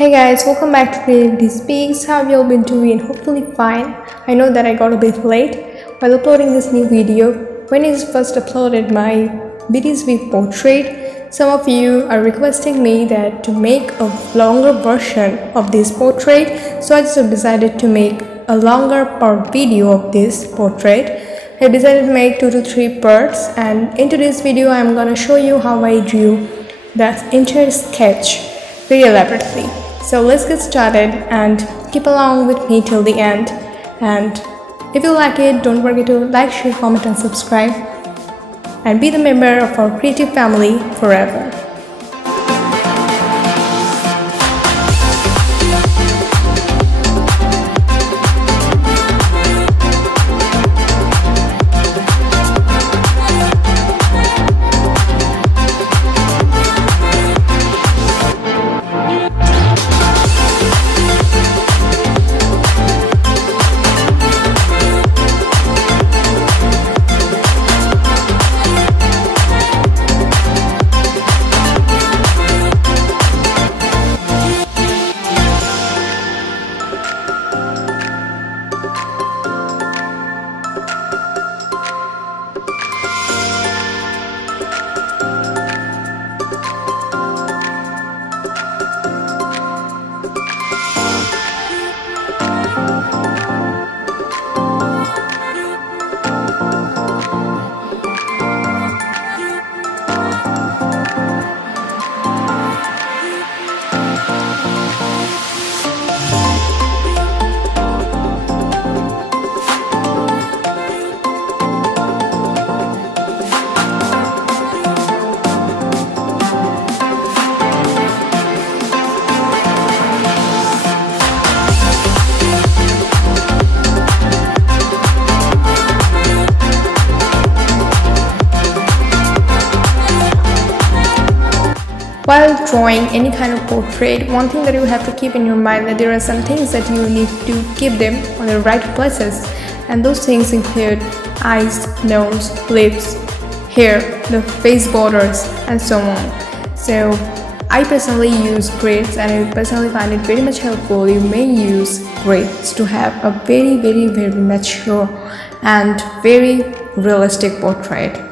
Hey guys, welcome back to Acrylic Speaks. How have you all been doing? Hopefully fine. I know that I got a bit late while uploading this new video. When I first uploaded my BTS portrait, some of you are requesting me that to make a longer version of this portrait, so I just decided to make a longer part video of this portrait. I decided to make 2 to 3 parts, and into this video I'm gonna show you how I drew the entire sketch very elaborately. So let's get started and keep along with me till the end. And if you like it, don't forget to like, share, comment and subscribe, and be the member of our creative family forever. While drawing any kind of portrait, one thing that you have to keep in your mind that there are some things that you need to keep them on the right places, and those things include eyes, nose, lips, hair, the face borders, and so on. So I personally use grids, and I personally find it very much helpful. You may use grids to have a very mature and very realistic portrait.